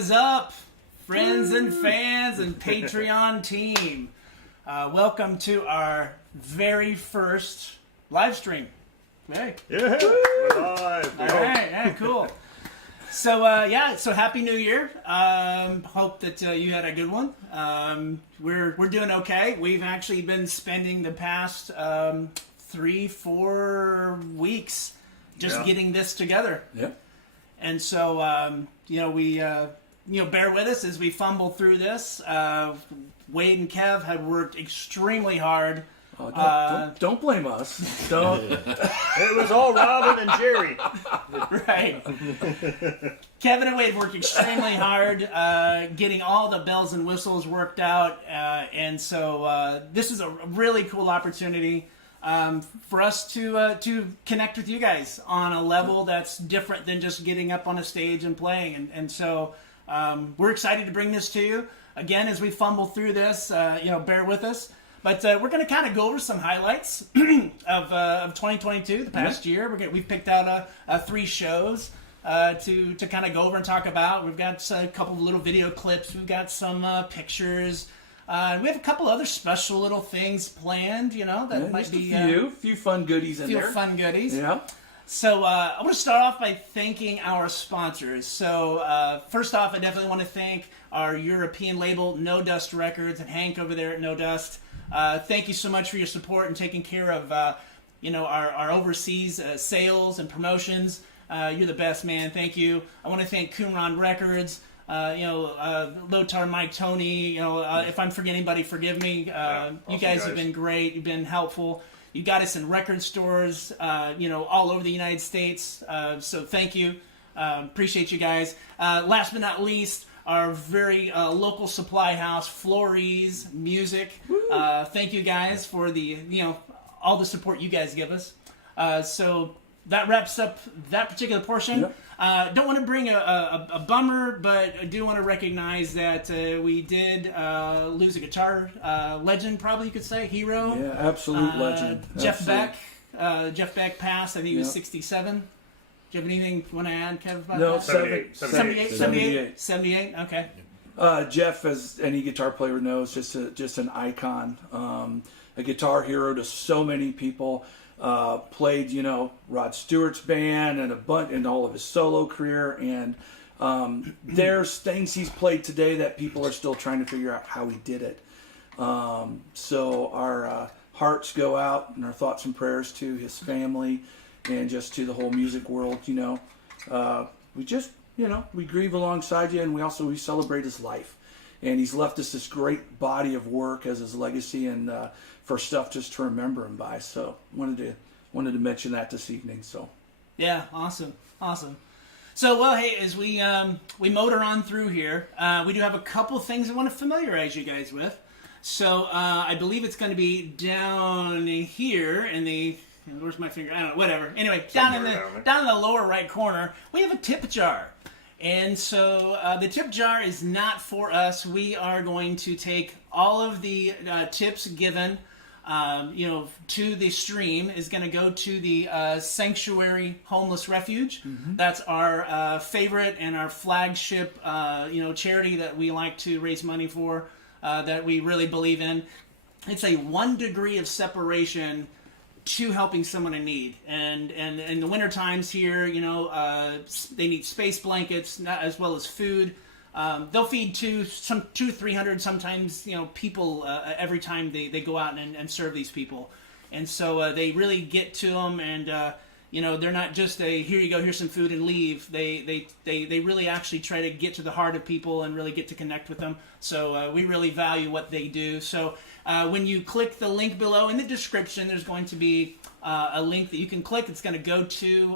is up, friends and fans and Patreon team? Welcome to our very first live stream. Hey. Yeah, we're live. All right, yeah, cool. So, so Happy New Year. Hope that you had a good one. We're doing okay. We've actually been spending the past 3-4 weeks just getting this together. Yeah. And so, we bear with us as we fumble through this. Wade and Kev have worked extremely hard. Don't blame us. Don't. It was all Robin and Jerry. Right. Kevin and Wade worked extremely hard getting all the bells and whistles worked out. And so this is a really cool opportunity for us to connect with you guys on a level that's different than just getting up on a stage and playing. And so we're excited to bring this to you. Again, as we fumble through this, bear with us. But we're going to kind of go over some highlights of 2022, the past year. We've picked out 3 shows to kind of go over and talk about. We've got a couple of little video clips. We've got some pictures. We have a couple other special little things planned, that might be a few fun goodies in there. A few fun goodies. Yeah. So I want to start off by thanking our sponsors. So first off, I definitely want to thank our European label, No Dust Records, and Hank over there at No Dust. Thank you so much for your support and taking care of our overseas sales and promotions. You're the best, man. Thank you. I want to thank Qumran Records. Lothar, Mike, Tony. If I'm forgetting anybody, forgive me. You guys have been great. You've been helpful. You got us in record stores, all over the United States. So thank you. Appreciate you guys. Last but not least, our very local supply house, Flores Music. Thank you guys for the all the support you guys give us. So that wraps up that particular portion. Yep. Don't want to bring a bummer, but I do want to recognize that we did lose a guitar legend, probably you could say, hero. Yeah, absolute legend. Jeff Beck. Jeff Beck passed. I think he was 67. Do you have anything you want to add, Kev, about No, that? 78. 78, okay. Jeff, as any guitar player knows, just an icon. A guitar hero to so many people. Played, Rod Stewart's band and all of his solo career. And there's things he's played today that people are still trying to figure out how he did it. So our hearts go out and our thoughts and prayers to his family and just to the whole music world. We just, we grieve alongside you, and we celebrate his life. And he's left us this great body of work as his legacy and for stuff just to remember him by. So wanted to mention that this evening. So yeah, awesome. So hey, as we motor on through here, we do have a couple things I want to familiarize you guys with. So I believe it's going to be down here in the where's my finger? I don't know. Whatever. Anyway, down in the lower right corner, we have a tip jar. And so the tip jar is not for us. We are going to take all of the tips given, to the stream is going to go to the Sanctuary Homeless Refuge. Mm-hmm. That's our favorite and our flagship, charity that we like to raise money for, that we really believe in. It's a 1 degree of separation to helping someone in need, and in the winter times here, they need space blankets as well as food. They'll feed 200-300 sometimes people every time they go out and serve these people, and so they really get to them, and they're not just here you go, here's some food and leave. They really actually try to get to the heart of people and really get to connect with them. So we really value what they do. So when you click the link below in the description, there's going to be a link that you can click. It's going to go to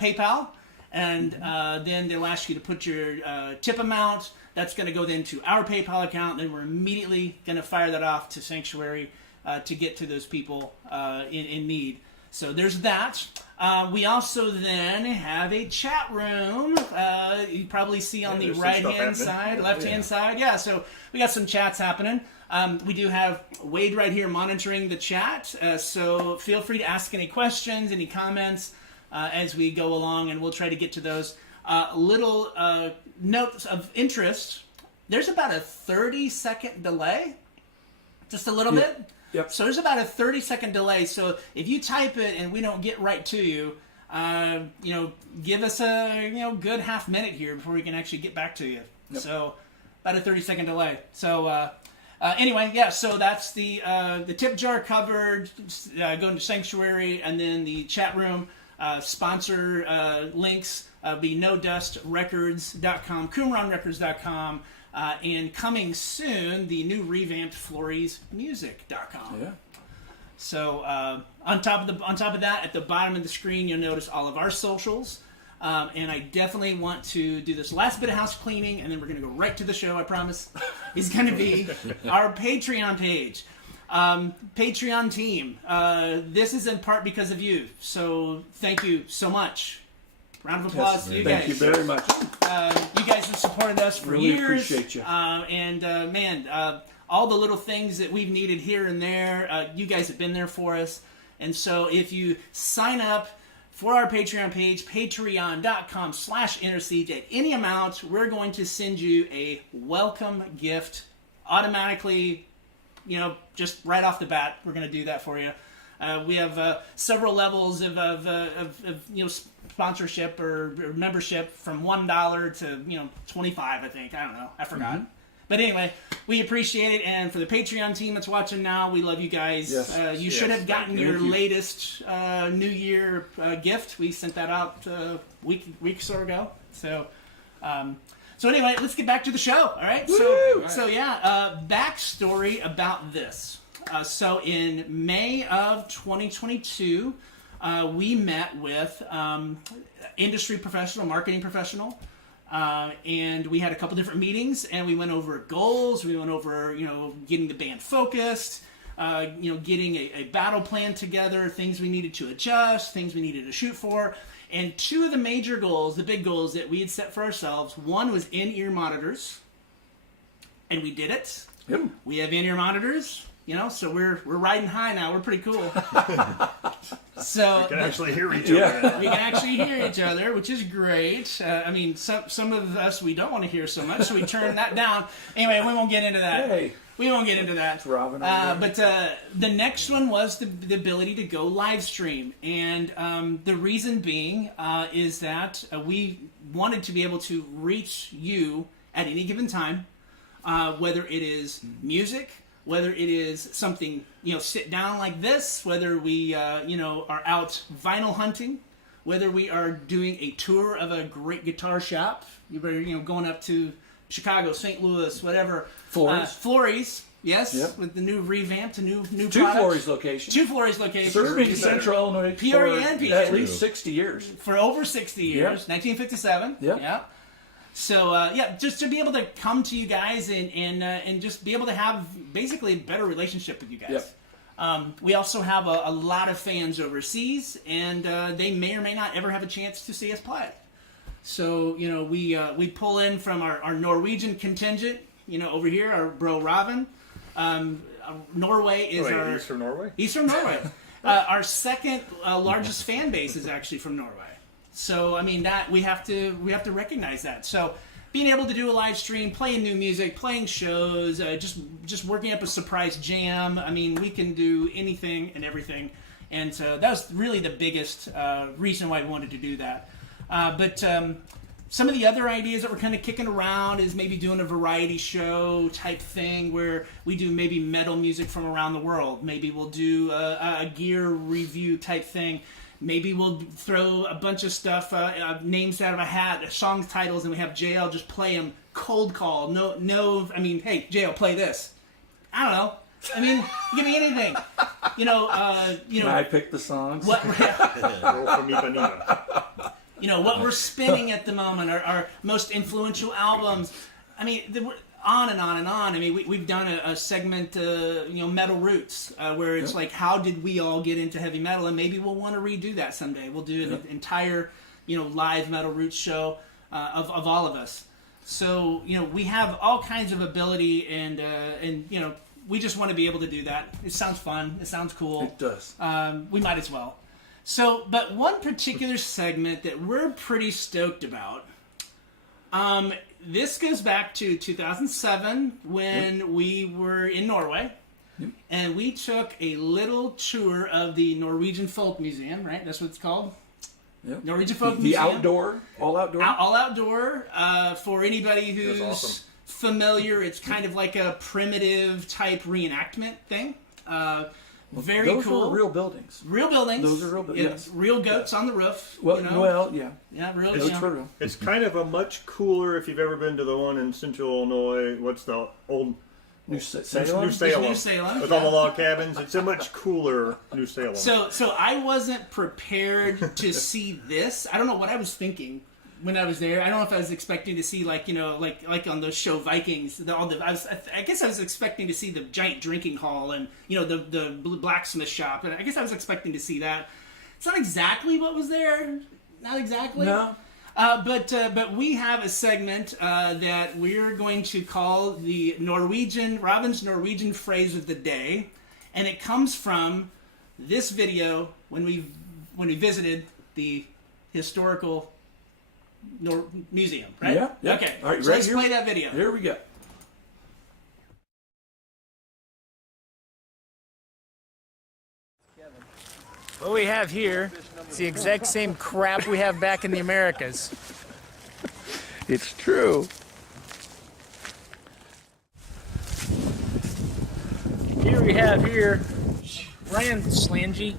PayPal, and then they'll ask you to put your tip amount. That's going to go then to our PayPal account, and then we're immediately going to fire that off to Sanctuary to get to those people in need. So there's that. We also then have a chat room. You probably see on the right-hand side, left-hand side. Yeah, so we got some chats happening. We do have Wade right here monitoring the chat. So feel free to ask any questions, any comments as we go along, and we'll try to get to those. little notes of interest. There's about a 30-second delay, just a little bit. Yep. So there's about a 30-second delay. So if you type it and we don't get right to you, give us a good half minute here before we can actually get back to you. Yep. So about a 30-second delay. So anyway, yeah. So that's the tip jar covered. Go into Sanctuary, and then the chat room sponsor links be NoDustRecords.com, QumranRecords.com. And coming soon, the new revamped FloriesMusic.com. Yeah. So on top of that, at the bottom of the screen, you'll notice all of our socials. And I definitely want to do this last bit of house cleaning, and then we're going to go right to the show. I promise. It's going to be our Patreon page. Patreon team. This is in part because of you. So thank you so much. Round of applause to you guys. Thank you very much. You guys have supported us for really years. Appreciate you. All the little things that we've needed here and there, you guys have been there for us. And so if you sign up for our Patreon page, patreon.com/Innersiege, at any amount, we're going to send you a welcome gift automatically, just right off the bat. We're going to do that for you. We have several levels of sponsorship or membership from $1 to $25. I think, I don't know, I forgot. Mm-hmm. But anyway, we appreciate it, and for the Patreon team that's watching now, we love you guys. Yes. You should have gotten your latest New Year gift. We sent that out a week or so ago. So anyway, let's get back to the show. All right. Woo! Backstory about this. So in May of 2022, we met with industry professional, marketing professional, and we had a couple different meetings, and we went over goals. We went over, getting the band focused, getting a battle plan together, things we needed to adjust, things we needed to shoot for. And two of the major goals, the big goals that we had set for ourselves, one was in-ear monitors, and we did it. Yep. We have in-ear monitors. So we're riding high now. We're pretty cool. So we can actually hear each other. We can actually hear each other, which is great. Some of us we don't want to hear so much, so we turn that down. Anyway, we won't get into that. Hey. We won't get into that. It's Robin. But the next one was the ability to go live stream, and the reason being is that we wanted to be able to reach you at any given time, whether it is music, whether it is something, sit down like this, whether we, are out vinyl hunting, whether we are doing a tour of a great guitar shop, going up to Chicago, St. Louis, whatever. Flores, yes, yep. With the new revamped, new Two product. Flores locations. Two Flores locations. Serving Central Illinois Peoria for and PA. at least 60 years. For over 60 years, Yep. 1957. Yep. Yeah. So just to be able to come to you guys and just be able to have basically a better relationship with you guys. Yep. We also have a lot of fans overseas, and they may or may not ever have a chance to see us play. So we pull in from our Norwegian contingent. Over here, our bro Robin. Norway is our. He's from Norway. He's from Norway. Our second largest fan base is actually from Norway. So that we have to recognize that. So being able to do a live stream, playing new music, playing shows, just working up a surprise jam. We can do anything and everything, and so that was really the biggest reason why we wanted to do that. But some of the other ideas that we're kind of kicking around is maybe doing a variety show type thing where we do maybe metal music from around the world. Maybe we'll do a gear review type thing. Maybe we'll throw a bunch of stuff, names out of a hat, song titles, and we have JL just play them cold call. No. Hey, JL, play this. I don't know. Give me anything. Can I pick the songs? Roll from Ipanema. What we're spinning at the moment, our most influential albums. On and on and on. We've done a segment, Metal Roots, where it's like, how did we all get into heavy metal? And maybe we'll want to redo that someday. We'll do an entire, live Metal Roots show of all of us. So, we have all kinds of ability, and we just want to be able to do that. It sounds fun. It sounds cool. It does. We might as well. So, but one particular segment that we're pretty stoked about This goes back to 2007 when we were in Norway. And we took a little tour of the Norwegian Folk Museum, right? That's what it's called? Yep. Norwegian Folk The Museum. all outdoor? All outdoor. For anybody who's awesome. familiar, it's kind of like a primitive type reenactment thing. Very Those cool. were real buildings. Real buildings. Those are real buildings. Yes. Real goats on the roof. Well, you know? well, yeah. Yeah, real. Those You know. were real. It's kind of a much cooler if you've ever been to the one in Central Illinois. What's the old New Salem? New Salem? New Salem, With yeah. all the log cabins. It's a much cooler New Salem. So I wasn't prepared to see this. I don't know what I was thinking when I was there. I don't know if I was expecting to see like on the show Vikings. I guess I was expecting to see the giant drinking hall and the blacksmith shop. And I guess I was expecting to see that. It's not exactly what was there. Not exactly. No. But we have a segment that we're going to call the Robin's Norwegian phrase of the day, and it comes from this video when we visited the historical museum, right? Yeah. Okay. All right, so right let's here. play that video. Here we go. What we have here is the exact same crap we have back in the Americas. It's true. Here we have brand slangy.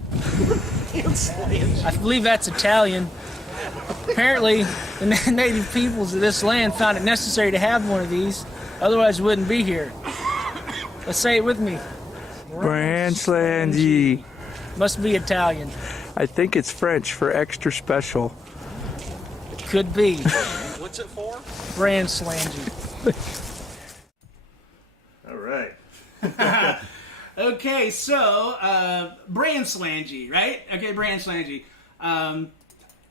I believe that's Italian. Apparently, the native peoples of this land found it necessary to have one of these, otherwise it wouldn't be here. Let's say it with me. Brand slangy. Must be Italian. I think it's French for extra special. Could be. What's it for? Brand slangy. all right. Okay, so brand slangy, right? Okay, brand slangy.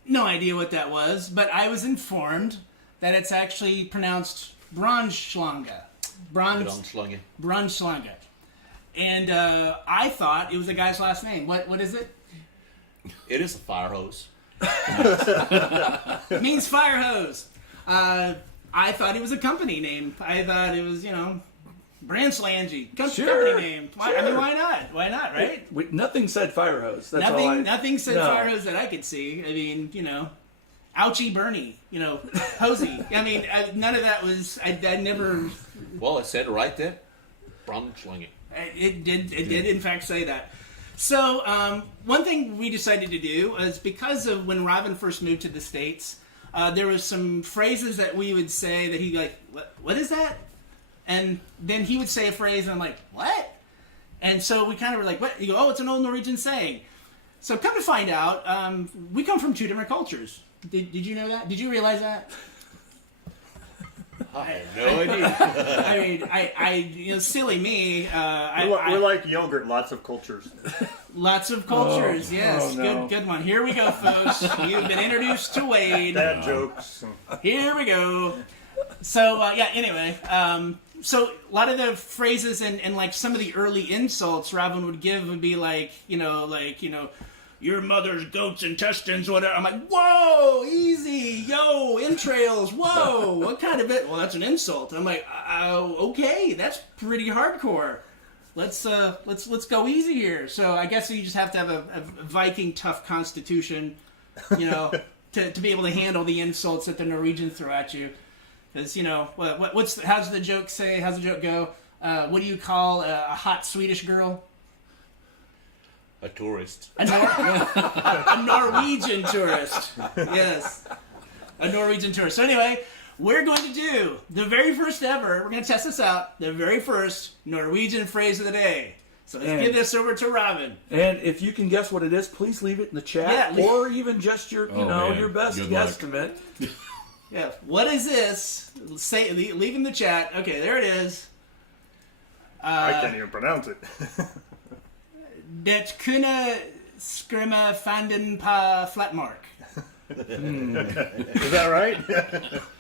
No idea what that was, but I was informed that it's actually pronounced Braunschlange. Braunschlange. And I thought it was a guy's last name. What is it? It is a fire hose. It means fire hose. I thought it was a company name. I thought it was, brand slangy. Sure, Company name. I sure. mean, why not? Why not, right? Nothing said fire hose. That's all Nothing said No. fire hose that I could see. I mean, ouchie Bernie, hosey. I mean, none of that was. I never. Well, it said right there. Braunschlange. It did in fact say that. So one thing we decided to do is because of when Robin first moved to the States, there was some phrases that we would say that he'd be like, what is that? And then he would say a phrase and I'm like, what? And so we kind of were like, what? You go, oh, it's an old Norwegian saying. So come to find out, we come from two different cultures. Did you know that? Did you realize that? I have no idea. I mean, silly me. We're like yogurt, lots of cultures. Lots of cultures, Oh, yes. oh, no. Good one. Here we go, folks. You've been introduced to Wade. Bad jokes. Here we go. So, anyway. So, a lot of the phrases and like some of the early insults Robin would give would be like, your mother's goat's intestines, whatever. I'm like, whoa, easy, yo, entrails, whoa, what kind of it? Well, that's an insult. I'm like, okay, that's pretty hardcore. Let's go easy here. So I guess you just have to have a Viking tough constitution, to be able to handle the insults that the Norwegians throw at you. Because how's the joke say? How's the joke go? What do you call a hot Swedish girl? A tourist. A Norwegian tourist. Yes. A Norwegian tourist. So anyway, we're going to do the very first ever, we're going to test this out, the very first Norwegian phrase of the day. So let's give this over to Robin. And if you can guess what it is, please leave it in the chat, Yeah, or even just your, your best Good luck. guesstimate. Yeah. What is this? Leave in the chat. Okay, there it is. I can't even pronounce it. Det kunne skrimma fanden på flatmark. Is that right?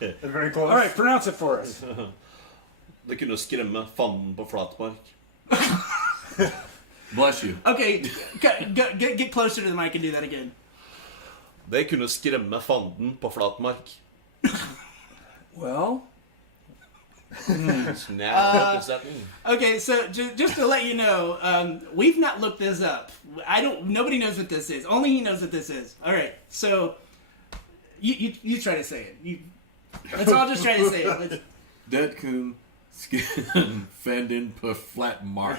That's very close. All right, pronounce it for us. Det kunne skremme fanden på flatmark. Bless you. Okay, get closer to the mic and do that again. Det kunne skremme fanden på flatmark. Well, Now, what does that mean? Okay, so just to let you know, we've not looked this up. Nobody knows what this is. Only he knows what this is. All right, so you try to say it. Let's all just try to say it. Det kun skin fenden på flat mark.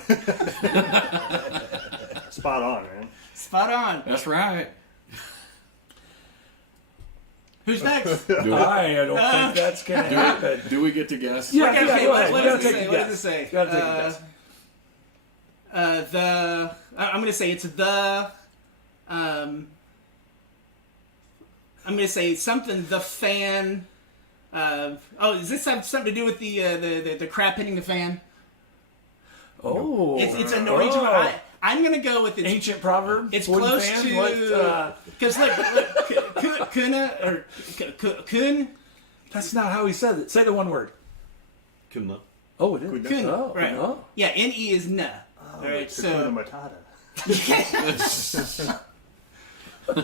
Spot on, man. Spot on. That's right. Who's next? I don't think that's going to happen. Do we get to guess? Yeah, Okay, go ahead. what You does gotta it take say? a What guess. does it say? You gotta take a guess. I'm going to say it's the. I'm going to say something. The fan. Does this have something to do with the crap hitting the fan? Oh. It's a Norwegian. Oh. I'm going to go with Ancient proverb? It's wooden close fan? to What, because look, kuna or kun. that's not how he said it. Say the one word. Kunna. Oh, it is. Kun, Oh, right? oh. Yeah, ne is na. All right, Hakuna so Matata. all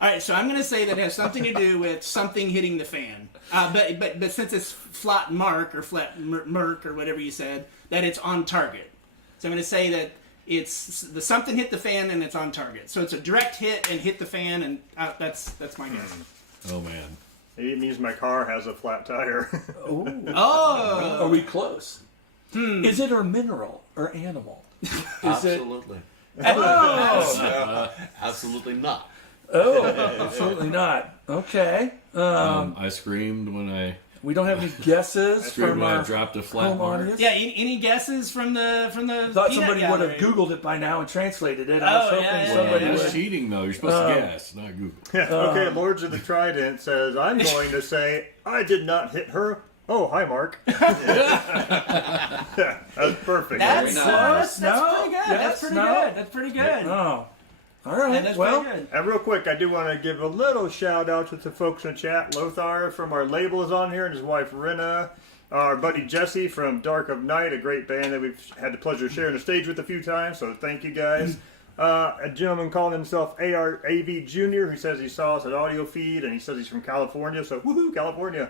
right, so I'm going to say that it has something to do with something hitting the fan. But since it's flat mark or flat merc or whatever you said, that it's on target. So I'm going to say that it's the something hit the fan and it's on target. So it's a direct hit and hit the fan, and that's my guess. Oh man. Maybe it means my car has a flat tire. Oh, Are we close? Is it a mineral or animal? Is it? Absolutely. Oh, Absolutely not. absolutely not. Okay. I screamed when We don't have any guesses from I our dropped a flat home mark. audience. yeah. Any guesses from the? I thought peanut somebody would have gallery? Googled it by now and translated it. I was Oh, hoping yeah, yeah, somebody yeah. would. That's cheating though. You're supposed to guess, not Google. Okay, Lords of the Trident says, I'm going to say, I did not hit her. Oh, hi, Mark. That's perfect. That's nice. that's No, pretty good. yes, That's pretty no. good. That's pretty good. Oh, all right. That's Well, pretty good. And real quick, I do want to give a little shout out to the folks in the chat. Lothar from our label is on here, and his wife Rinna. Our buddy Jesse from Dark of Night, a great band that we've had the pleasure of sharing the stage with a few times, so thank you guys. A gentleman calling himself ARAV Jr., who says he saw us at Audio Feed, and he says he's from California, so woohoo, California.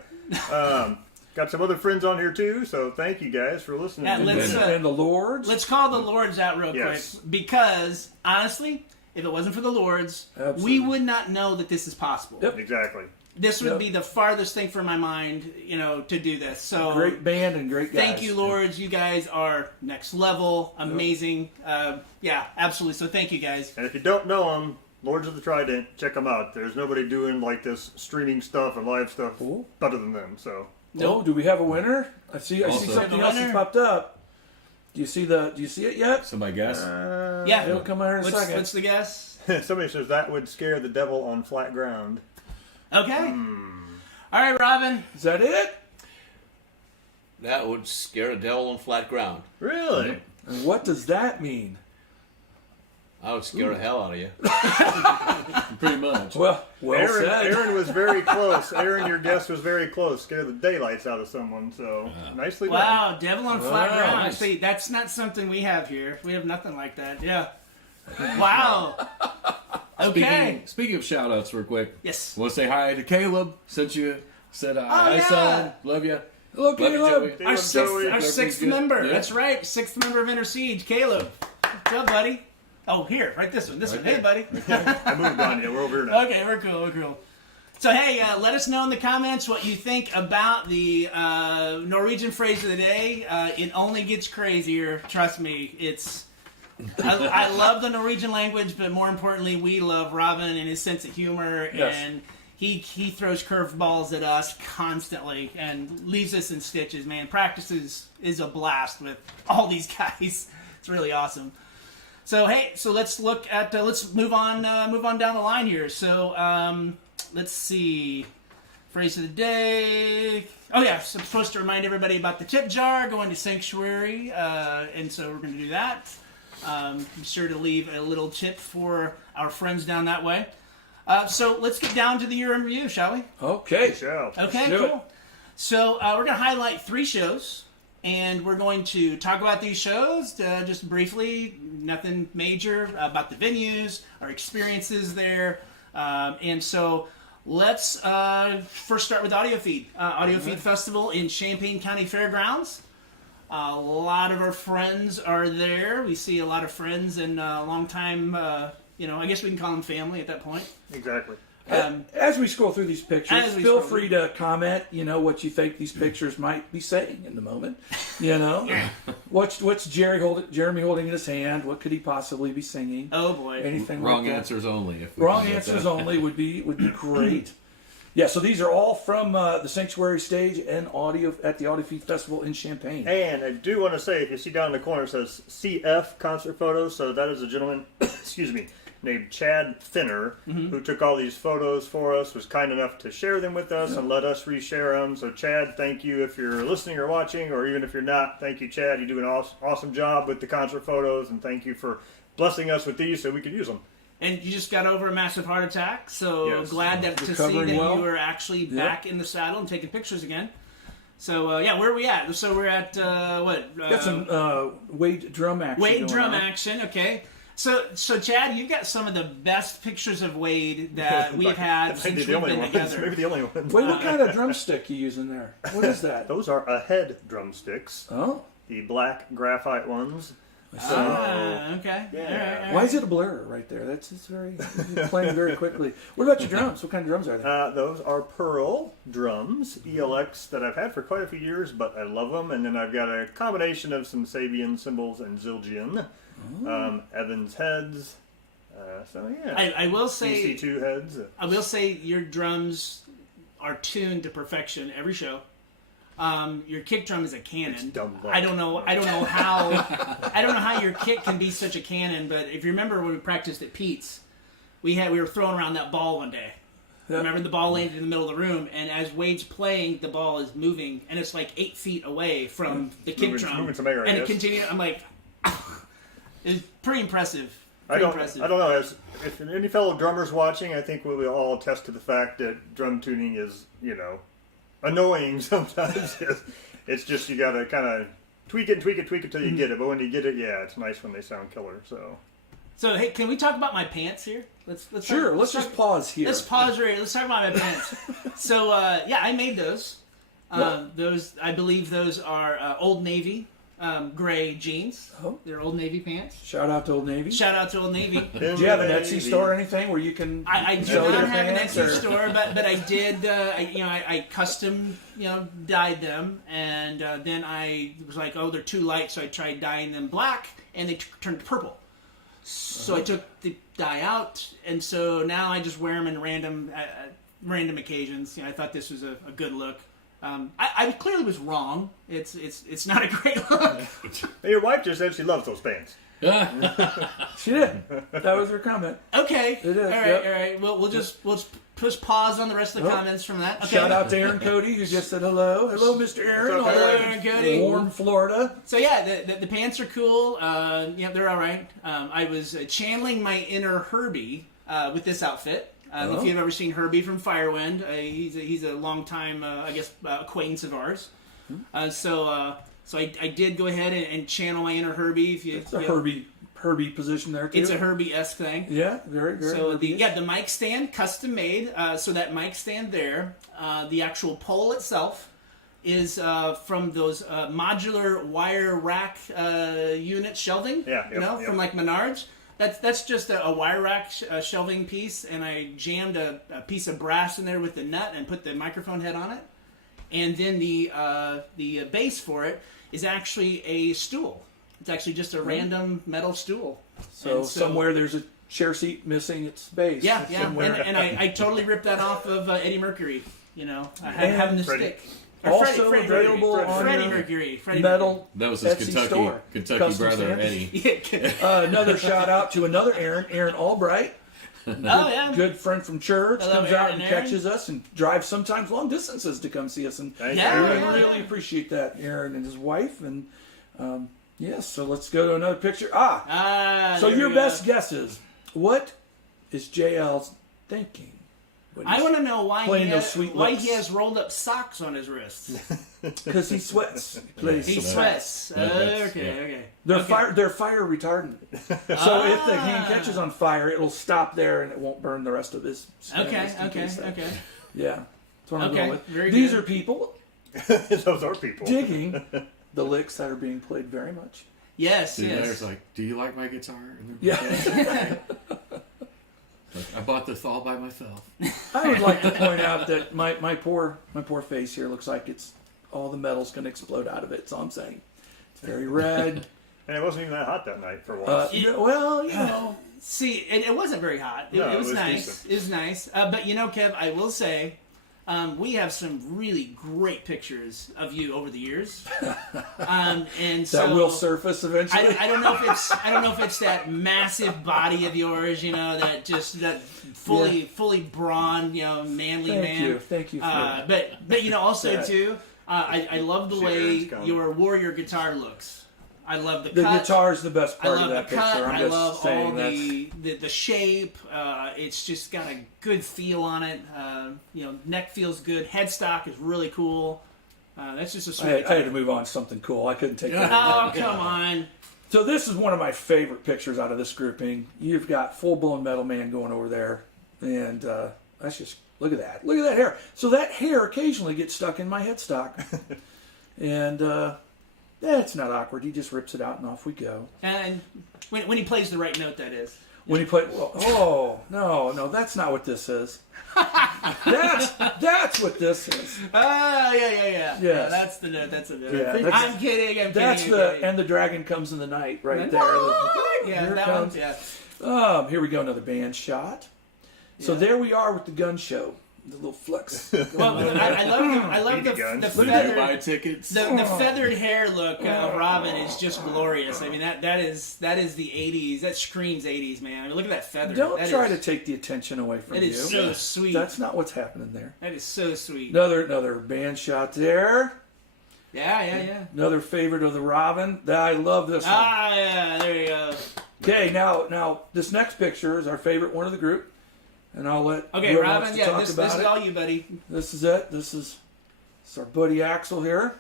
Got some other friends on here too, so thank you guys for listening. Yeah, let's, and the Lords. Let's call the Lords out real Yes. quick, because honestly, if it wasn't for the Lords, Absolutely. we would not know that this is possible. Yep. Exactly. This would Yep. be the farthest thing from my mind, to do this. So Great band and great guys. thank you, Lords. You guys are next level, amazing. Yeah, absolutely. So thank you, guys. And if you don't know them, Lords of the Trident, check them out. There's nobody doing like this streaming stuff and live stuff Cool. better than them. So Oh, do we have a winner? I see Also- something The else winner? has popped up. Do you see it yet? Somebody guess? Yeah. It'll come out here in a second. What's the guess? somebody says that would scare the devil on flat ground. Okay. All right, Robin. Is that it? That would scare a devil on flat ground. Really? And what does that mean? I would scare the hell out of you. Pretty much. Well Aaron, said. Aaron was very close. Aaron, your guess was very close. Scare the daylights out of someone. So nicely done. Wow, devil on flat Wow. ground. Nice. See, that's not something we have here. We have nothing like that. Yeah. Wow. Okay. Speaking of shout outs real quick. Yes. Want to say hi to Caleb since you said hi, yeah. son. Love you. Hello, Love you, Caleb. Joey. Our sixth, Joey. our sixth Good. member. Yeah. That's right. Sixth member of Innersiege, Caleb. What's up, buddy? Oh, here, right this one. This one. Hey, buddy. I moved on you. We're over here now. Okay, we're cool. We're cool. So, hey, let us know in the comments what you think about the Norwegian phrase of the day. It only gets crazier. Trust me. I love the Norwegian language, but more importantly, we love Robin and his sense of humor. Yes. And he throws curveballs at us constantly and leaves us in stitches, man. Practice is a blast with all these guys. It's really awesome. So hey, let's look at let's move on down the line here. So let's see, phrase of the day. Oh yeah, so I'm supposed to remind everybody about the tip jar going to Sanctuary, and so we're going to do that. Be sure to leave a little tip for our friends down that way. So let's get down to the year in review, shall we? Okay. Ciao. Okay, do it. cool. So we're going to highlight 3 shows. And we're going to talk about these shows just briefly, nothing major, about the venues, our experiences there. And so let's first start with Audio Feed. Audio Feed Festival in Champaign County Fairgrounds. A lot of our friends are there. We see a lot of friends and long time, I guess we can call them family at that point. Exactly. As we scroll through these pictures, As we feel scroll free to comment, what you think these pictures might be saying in the moment. What's Jeremy holding in his hand? What could he possibly be singing? Oh boy. Anything Wrong like that? answers only. If we Wrong can get answers that. only would be great. Yeah, so these are all from the Sanctuary stage and audio at the Audio Feed Festival in Champaign. And I do want to say, if you see down in the corner, it says CF concert photos. So that is a gentleman, excuse me, named Chad Finner, who took all these photos for us, was kind enough to share them with us and let us reshare them. So Chad, thank you if you're listening or watching, or even if you're not. Thank you, Chad. You do an awesome job with the concert photos, and thank you for blessing us with these so we could use them. And you just got over a massive heart attack, so Yes. glad to see Recovering that well. you were actually back in the saddle and taking pictures again. So, where are we at? So we're at, what? Got some Wade drum action. Wade going drum on. action, okay. So Chad, you've got some of the best pictures of Wade that we've had since we've been together. Maybe the only one. Wait, what kind of drumstick you using there? What is that? Those are ahead drumsticks, Oh, the black graphite ones. So, Okay. Yeah. All right. why is it a blur right there? It's playing very quickly. What about your drums? What kind of drums are they? those are Pearl drums, ELX, that I've had for quite a few years, but I love them. And then I've got a combination of some Sabian cymbals and Zildjian, Evans heads. I will say, EC2 heads. I will say your drums are tuned to perfection every show. Your kick drum is a cannon. It's dumb luck. I don't know how your kick can be such a cannon. But if you remember when we practiced at Pete's, we were throwing around that ball one day. Yeah. Remember, the ball landed in the middle of the room, and as Wade's playing, the ball is moving, and it's like 8 feet away from the kick drum, moving some air, I and it guess. continued. I'm like, it's pretty impressive. I don't Impressive. know. If any fellow drummers watching, I think we will all attest to the fact that drum tuning is, annoying sometimes. It's just you got to kind of tweak it till you get it. But when you get it, it's nice when they sound killer. So hey, can we talk about my pants here? Let's Just pause here. Let's pause right here. Let's talk about my pants. So I made those. Those, I believe, those are Old Navy gray jeans. Oh. They're Old Navy pants. Shout out to Old Navy. Shout out to Old Navy. Do you have an Etsy store or anything where you can? I do sell not your have an pants, Etsy or- store, but I did. I custom dyed them, and then I was like, oh, they're too light, so I tried dyeing them black, and they turned purple. So I took the dye out, and so now I just wear them in random occasions. I thought this was a good look. I clearly was wrong. It's not a great look. Hey, your wife just said she loves those pants. She did. That was her comment. Okay. It is, All right. yep. All right. Well, we'll just push pause on the rest of the comments from that. Okay. Shout out to Aaron Cody, who just said hello. Hello, Mr. Aaron. What's up, Hello, Aaron? Aaron Cody. Warm Florida. So the pants are cool. They're all right. I was channeling my inner Herbie with this outfit. I don't know if you've ever seen Herbie from Firewind. He's a longtime, acquaintance of ours. So I did go ahead and channel my inner Herbie. It's a Herbie position there too. It's a Herbie-esque thing. Yeah, very, very. So Herbie-ish. the mic stand, custom made. So that mic stand there, the actual pole itself is from those modular wire rack unit shelving. From like Menards. That's just a wire rack shelving piece, and I jammed a piece of brass in there with the nut and put the microphone head on it. And then the base for it is actually a stool. It's actually just a random metal stool. So And somewhere there's a chair seat missing its base. Yeah. Somewhere. And I totally ripped that off of Eddie Mercury. I had having the Freddie. stick. Also Freddie available on Freddie your Mercury. Freddie metal. That was his Etsy store. Kentucky Custom brother, stamps. Eddie. Another shout out to another Aaron Albright. Oh yeah. Good friend from church. Hello, comes out Aaron, and Aaron. catches us and drives sometimes long distances to come see us. And Thank Yeah. you. really, really appreciate that, Aaron and his wife. And yes, so let's go to another picture. So there your we go. best guesses. What is JL's thinking When I he's want to know why playing those sweet why licks. he has rolled up socks on his wrists. Because he sweats. He plays He so sweats. That's- Okay. They're fire retardant. So if the hand catches on fire, it'll stop there and it won't burn the rest of his skin. Okay. Yeah. That's what I'm going with. Very These good. are people Those are people. digging the licks that are being played very much. Yes, See, yes. there's like, do you like my guitar? And Yeah. like, I bought this all by myself. I would like to point out that my poor face here looks like it's all the metal's going to explode out of it. That's all I'm saying. It's very red. And it wasn't even that hot that night for once. Well, you know. See, it wasn't very hot. It, No, it was it was nice. decent. It was nice. But you know, Kev, I will say, we have some really great pictures of you over the years, and so That will surface eventually. I don't know if it's that massive body of yours, you know, that fully brawn, you know, manly man. Thank you. For that. But you know, also Yeah. too, I love the way Sharon's gone. your warrior guitar looks. I love the The cut. guitar's the best I part love of that the cut. picture. I'm I just love all saying that's the shape. It's just got a good feel on it. You know, neck feels good. Headstock is really cool. That's just a sweet. I had to move on to something cool. I couldn't take that. Oh, come on. So this is one of my favorite pictures out of this grouping. You've got full-blown Metal Man going over there, and that's just look at that. Look at that hair. So that hair occasionally gets stuck in my headstock, and it's not awkward. He just rips it out, and off we go. And when he plays the right note, that is. When he played, oh no, that's not what this is. That's what this is. Oh, yeah. Yes. Yeah, that's the note. That's the note. Yeah, that's- I'm kidding. That's I'm the kidding. and the dragon comes in the night right there. Yeah, Here that comes- one. Yeah. Here we go, another band shot. So there we are with the gun show. The little flex. Well, I love BB guns. the Look at buy feathered, tickets. the feathered hair look of Robin is just glorious. I mean, that is the 80s. That screams 80s, man. I mean, look at that feather. Don't That try is- to take the attention away from That you. is so sweet. That's not what's happening there. That is so sweet. Another band shot there. Yeah. Another favorite of the Robin. I love this one. Ah, yeah. There you go. Okay, now this next picture is our favorite one of the group, and I'll let Okay, whoever Robin. wants to Yeah, talk this about is it. all you, buddy. This is it. This is our buddy Axel here.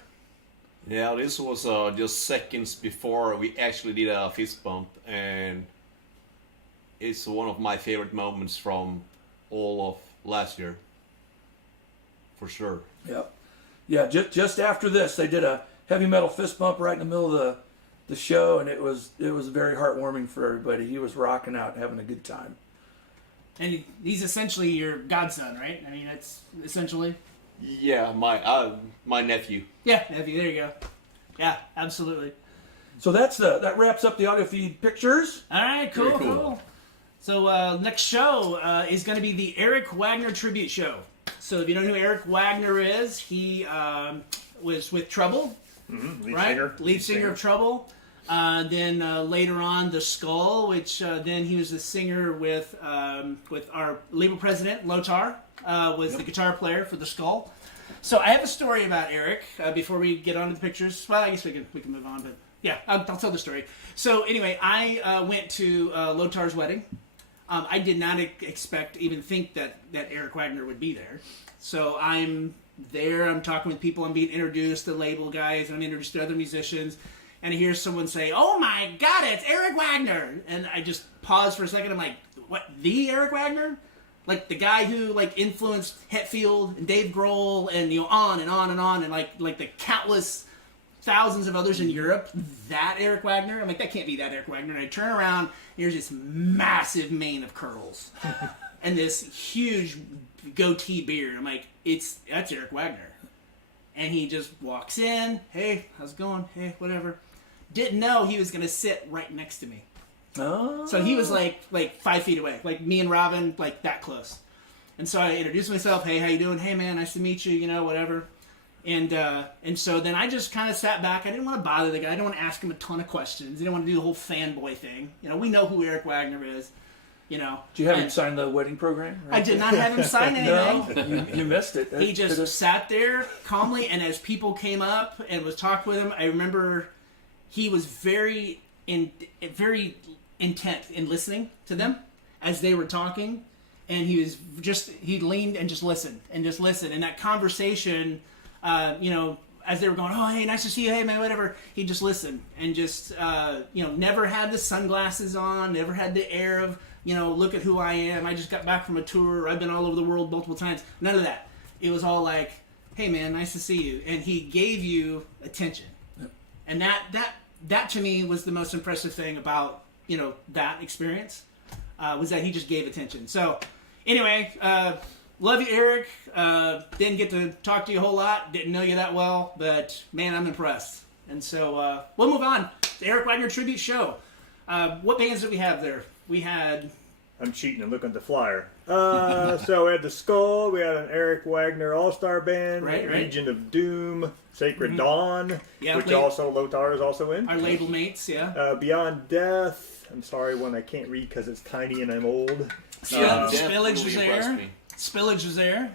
Yeah, this was just seconds before we actually did a fist bump, and it's one of my favorite moments from all of last year, for sure. Yep. Yeah, just after this, they did a heavy metal fist bump right in the middle of the show, and it was very heartwarming for everybody. He was rocking out, and having a good time. And he's essentially your godson, right? I mean, that's essentially. Yeah, my nephew. Yeah, nephew. There you go. Yeah, absolutely. So that wraps up the audio feed pictures. All right, cool, Very cool. cool. So next show is going to be the Eric Wagner tribute show. So if you don't know who Eric Wagner is, he was with Trouble, Lead singer of Trouble. Then later on, The Skull, which then he was the singer with our label president, Lothar, was the guitar player for The Skull. So I have a story about Eric before we get on to the pictures. Well, I guess we can move on, but yeah, I'll tell the story. So anyway, I went to Lothar's wedding. I did not even think that Eric Wagner would be there. So I'm there, I'm talking with people, I'm being introduced to label guys, I'm introduced to other musicians, and I hear someone say, "Oh my God, it's Eric Wagner!" And I just pause for a second, I'm like, what, the Eric Wagner? Like the guy who like influenced Hetfield and Dave Grohl and on and on and on, and like the countless thousands of others in Europe, that Eric Wagner? I'm like, that can't be that Eric Wagner. And I turn around, here's this massive mane of curls and this huge goatee beard. I'm like, that's Eric Wagner. And he just walks in, "Hey, how's it going? Hey, whatever." Didn't know he was going to sit right next to me. Oh. So he was like 5 feet away, like me and Robin, like that close. And so I introduced myself. "Hey, how you doing? Hey, man, nice to meet you. Whatever." And so then I just kind of sat back. I didn't want to bother the guy. I didn't want to ask him a ton of questions. I didn't want to do the whole fanboy thing. We know who Eric Wagner is. Did you have him And sign the wedding program? I did not have him sign anything. No, you missed it. He just sat there calmly, and as people came up and was talking with him, I remember he was very intent in listening to them as they were talking. and he leaned and just listened, and that conversation, as they were going, oh, hey, nice to see you, hey, man, whatever, he just listened, and just, never had the sunglasses on, never had the air of, look at who I am, I just got back from a tour, I've been all over the world multiple times, none of that. It was all like, hey, man, nice to see you, and he gave you attention. Yep. And that to me was the most impressive thing about, that experience, was that he just gave attention. So, anyway, love you, Eric. Didn't get to talk to you a whole lot. Didn't know you that well, but man, I'm impressed. And so we'll move on to Eric Wagner Tribute Show. What bands did we have there? We had... I'm cheating and looking at the flyer. So we had the Skull, we had an Eric Wagner All-Star Band, Right. Legion of Doom, Sacred Dawn, Yeah, which also Lothar is also in. our label mates, yeah. Beyond Death. I'm sorry, one I can't read because it's tiny and I'm old. Yeah, Death Spillage was really impressed there. me. Spillage was there.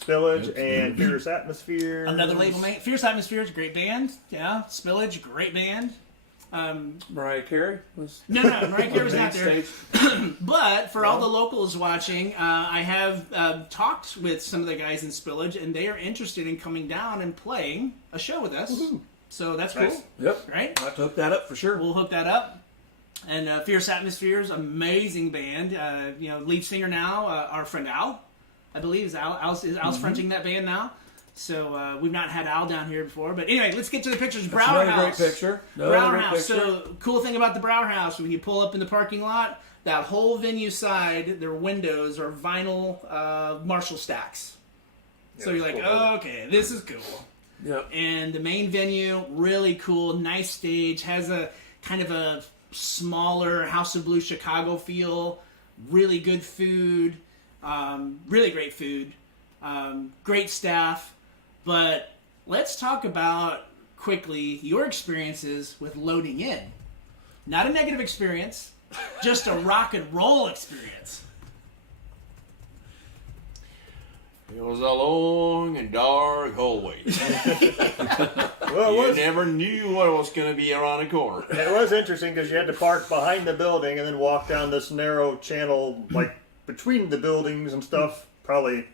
Spillage and Fierce Atmosphere. Another label mate. Fierce Atmosphere is a great band. Yeah. Spillage, great band. Mariah Carey was. No, Mariah Carey was not there. Stage. But for all the locals watching, I have talked with some of the guys in Spillage, and they are interested in coming down and playing a show with us. Woohoo. So that's Nice. cool, Yep. right? I'll have to hook that up for sure. We'll hook that up. And Fierce Atmospheres, amazing band. Lead singer now, our friend Al, I believe, is Al's fronting that band now. So we've not had Al down here before. But anyway, let's get to the pictures. Brower Another House. great picture. Brower Another great House. picture. So cool thing about the Brower House, when you pull up in the parking lot, that whole venue side, their windows are vinyl Marshall stacks. So Yeah, you're like, cool. oh, okay, this is cool. Yep. And the main venue, really cool, nice stage, has a kind of a smaller House of Blues Chicago feel, really good food, really great food, great staff. But let's talk about quickly your experiences with loading in. Not a negative experience, just a rock and roll experience. It was a long and dark hallway. Well, You never knew what was going to be around the corner. it was interesting because you had to park behind the building and then walk down this narrow channel, like between the buildings and stuff, probably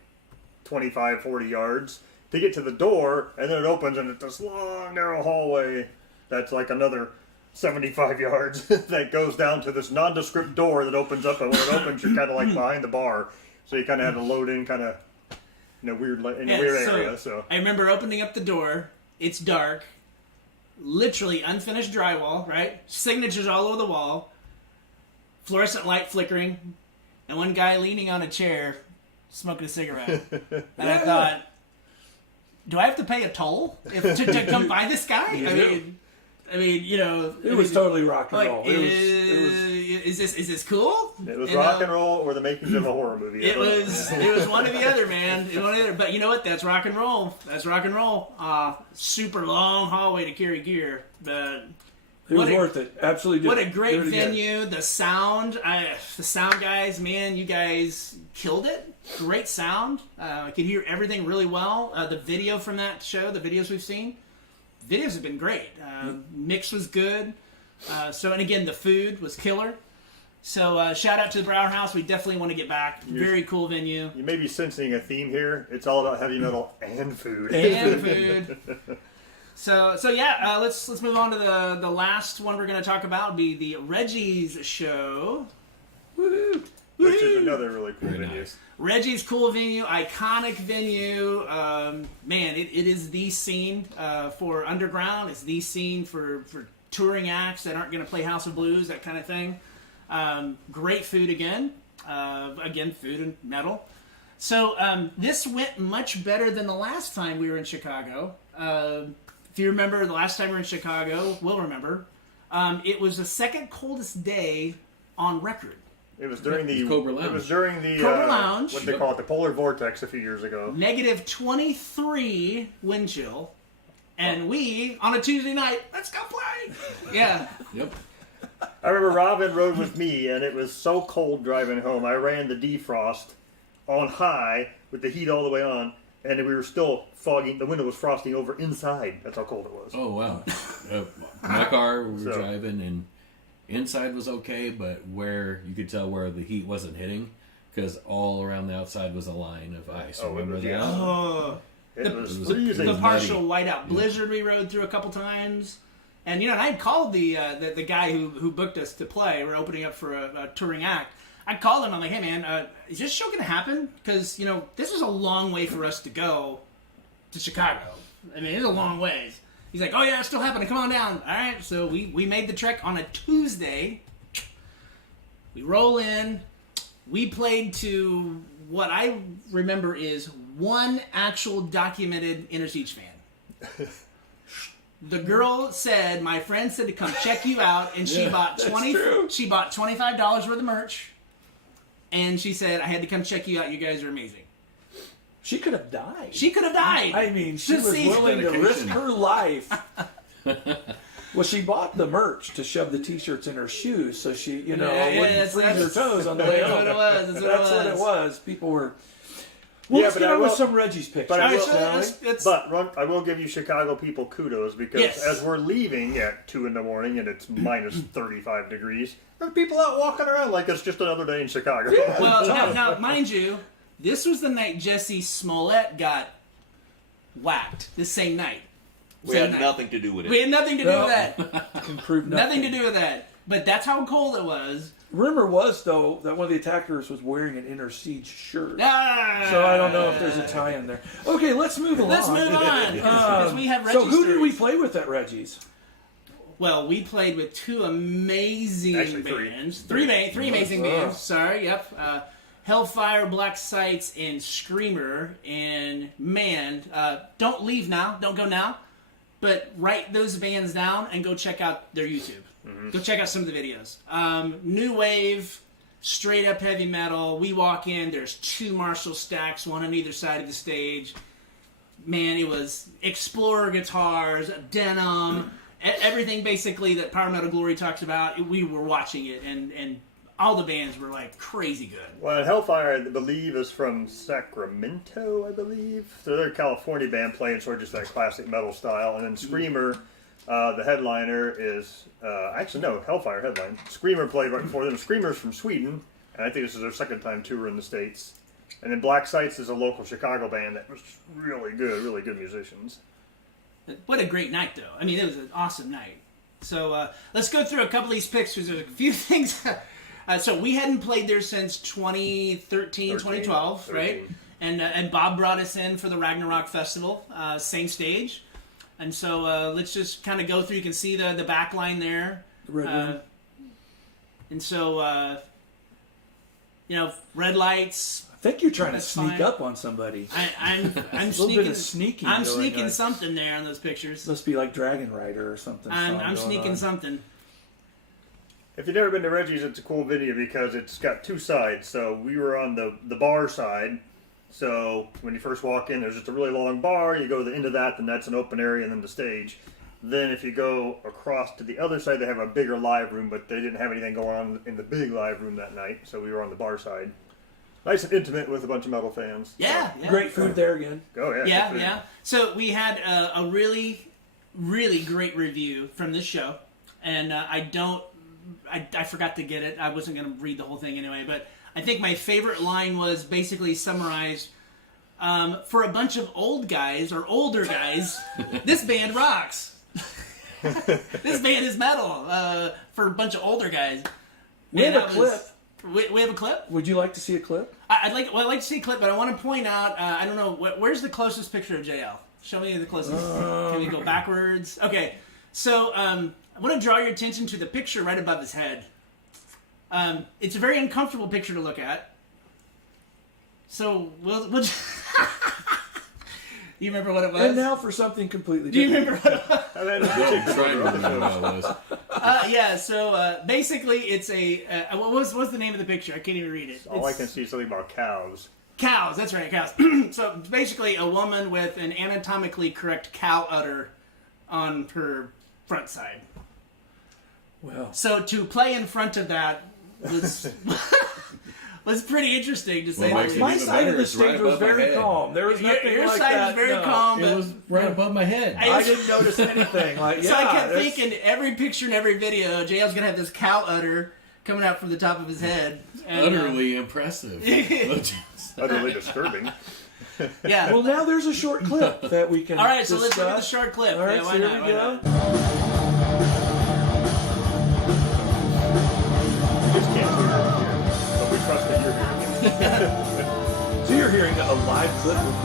25, 40 yards, to get to the door, and then it opens and it's this long, narrow hallway that's like another 75 yards that goes down to this nondescript door that opens up, and when it opens, you're kind of like behind the bar, so you kind of had to load in kind of in a weird area. So I remember opening up the door. It's dark, literally unfinished drywall, right? Signatures all over the wall, fluorescent light flickering, and one guy leaning on a chair smoking a cigarette. And I thought, do I have to pay a toll to come by this guy? It was totally rock and like, roll. is this cool? it was You rock know? and roll or the makings of a horror movie. It was one or the other, man. It was one or the other. But you know what? That's rock and roll. That's rock and roll. Super long hallway to carry gear, but It was what a- worth it. Absolutely. what a did. great Did it again. venue. The sound guys, man, you guys killed it. Great sound. I could hear everything really well. The video from that show, the videos we've seen, videos have been great. Mix was good. And again, the food was killer. So shout out to the Brower House. We definitely want to get back. Very cool venue. You may be sensing a theme here. It's all about heavy metal and food. And food. So yeah, let's move on to the last one we're going to talk about. Would be the Reggie's show. Woohoo. Which is another really cool Very venue. nice. Reggie's cool venue, iconic venue. Man, it is the scene for underground. It's the scene for touring acts that aren't going to play House of Blues, that kind of thing. Great food again. Again, food and metal. So this went much better than the last time we were in Chicago. If you remember the last time we were in Chicago, we'll remember. It was the second coldest day on record. It was during the Cobra Lounge. It was during the Cobra Lounge. What they call it, the polar vortex a few years ago. Negative 23 wind chill. And we, on a Tuesday night, let's go play. Yeah. Yep. I remember Robin rode with me, and it was so cold driving home. I ran the defrost on high with the heat all the way on, and we were still fogging. The window was frosting over inside. That's how cold it was. Oh wow. My car, we were So- driving, and inside was okay, but where you could tell where the heat wasn't hitting because all around the outside was a line of ice. Oh, it Remember was, that? yeah. Oh, It was the- freezing. the was partial nutty. whiteout blizzard we rode through a couple times. And, you know, and I had called the guy who booked us to play. We're opening up for a touring act. I called him. I'm like, hey, man, is this show going to happen? Because, you know, this was a long way for us to go to Chicago. I mean, it's a long ways. He's like, oh, yeah, it's still happening. Come on down. All right. So we made the trek on a Tuesday. We roll in. We played to what I remember is one actual documented Innersiege fan. The girl said, my friend said to come check you out, and she bought she bought $25 worth of merch, and she said, I had to come check you out. You guys are amazing. She could have died. She could have died. I mean, she To was see- willing to risk Dedication. her life. Well, she bought the merch to shove the T-shirts in her shoes, so she, you know, wouldn't freeze her toes on the way That's home. what it was. That's what it was. People were. Well, Yeah, let's but get I on with will- some Reggie's pictures. but I will- shall we? But Ron, I will give you Chicago people kudos because Yes. as we're leaving at 2 in the morning and it's minus 35 degrees, there are people out walking around like it's just another day in Chicago. Well, now, mind you, this was the night Jesse Smollett got whacked. This same night. We had nothing to do with it. We had nothing to do No. with that. Can prove Nothing to do with that. But that's how cold it was. Rumor was, though, that one of the attackers was wearing an Innersiege shirt. Ah, So I don't know if there's a tie-in there. Okay, let's move along. Let's move on. Because we have So Reggie's who did we stories. play with at Reggie's? Well, we played with two amazing Actually, three. bands. Three amazing bands. Sorry, yep. Hellfire, Black Sights, and Screamer. And man, don't leave now. Don't go now. But write those bands down and go check out their YouTube. Go check out some of the videos. New wave, straight up heavy metal. We walk in, there's two Marshall stacks, one on either side of the stage. Man, it was Explorer guitars, denim, everything basically that Power Metal Glory talks about. We were watching it, and all the bands were like crazy good. Well, Hellfire, I believe, is from Sacramento, I believe. So they're a California band playing sort of just that classic metal style. And then Screamer, the headliner is... actually, no, Hellfire headline. Screamer played right before them. Screamer's from Sweden, and I think this is their second time touring the States. And then Black Sights is a local Chicago band that was really good musicians. What a great night, though. I mean, it was an awesome night. So let's go through a couple of these picks because there's a few things... so we hadn't played there since 2013, 2012, right? And Bob brought us in for the Ragnarok Festival, same stage. And so let's just kind of go through. You can see the back line there. The red room. And so, red lights. I think you're trying to That's sneak fine. up on somebody. I'm little sneaking. bit of sneaking I'm going sneaking on. something there on those pictures. Must be like Dragon Rider or something. I'm going sneaking on. something. If you've never been to Reggie's, it's a cool video because it's got two sides. So we were on the bar side. So when you first walk in, there's just a really long bar. You go to the end of that, then that's an open area, and then the stage. Then if you go across to the other side, they have a bigger live room, but they didn't have anything going on in the big live room that night. So we were on the bar side. Nice and intimate with a bunch of metal fans. Yeah, yeah. Great food there again. Go ahead. Yeah, good food. yeah. So we had a really, really great review from this show, and I forgot to get it. I wasn't going to read the whole thing anyway, but I think my favorite line was basically summarized, for a bunch of old guys, or older guys, this band rocks. This band is metal, for a bunch of older guys. We And have a that clip. was- we have a clip? Would you like to see a clip? I'd like to see a clip, but I want to point out, I don't know, where's the closest picture of JL? Show me the closest. Can we go backwards? Okay, so I want to draw your attention to the picture right above his head. It's a very uncomfortable picture to look at. So, we'll you remember what it was? And now for something completely Do you different. remember what it was? And then I'm trying to remember all this. Yeah, so basically it's a... what's the name of the picture? I can't even read it. all I It's- can see is something about cows. Cows, that's right, cows. So basically a woman with an anatomically correct cow udder on her front side. Well, So to play in front of that was was pretty interesting to say Well, the least. my even side of better, the it's right stage was above my very head. calm. There was nothing Your like side that. was very no. calm, It but was right above my head. I- I didn't notice anything. Like, so I yeah, kept that's- thinking every picture and every video, JL's gonna have this cow udder coming out from the top of his head. And, Utterly impressive. Utterly disturbing. yeah. Well, now there's a short clip that we can. All right, so let's look at the discuss. short clip. All right, Yeah, so why here not? we Why go. not? Just can't hear it here, but we trust that you're hearing it. So you're hearing a live clip with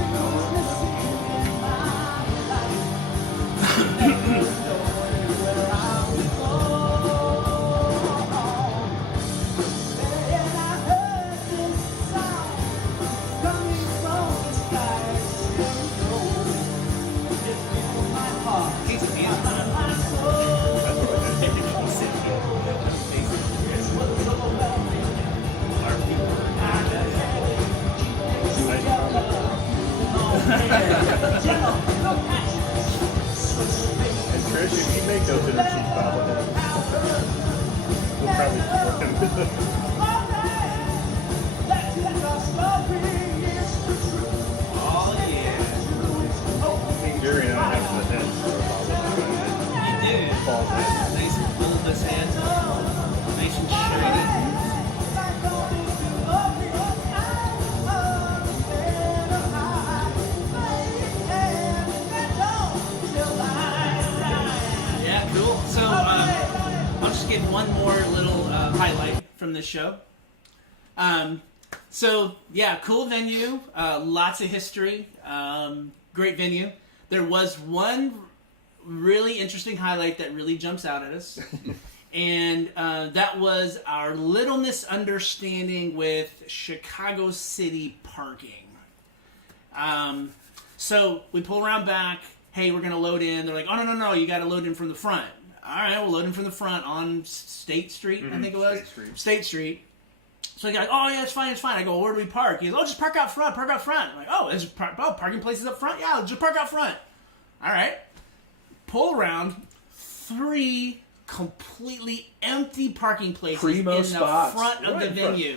He's a man. And Trish, if you make those Innersiegemetal bobbleheads, we'll probably keep working. Oh, yeah. Jerry and I have the heads for a bobblehead. He did. Bald head. Nice bulbous head. Nice and shiny. Yeah, cool. So, I'll just give one more little highlight from this show. So, yeah, cool venue, lots of history, great venue. There was one really interesting highlight that really jumps out at us, and that was our little misunderstanding with Chicago City parking. So we pull around back. Hey, we're going to load in. They're like, oh, no, you got to load in from the front. All right, we'll load in from the front on State Street, I think it was. State Street. So you're like, oh, yeah, it's fine. I go, where do we park? He goes, oh, just park out front. I'm like, oh, there's parking places up front? Yeah, just park out front. All right. Pull around, 3 completely empty parking places Primo in spots. the front of Right the in front. venue.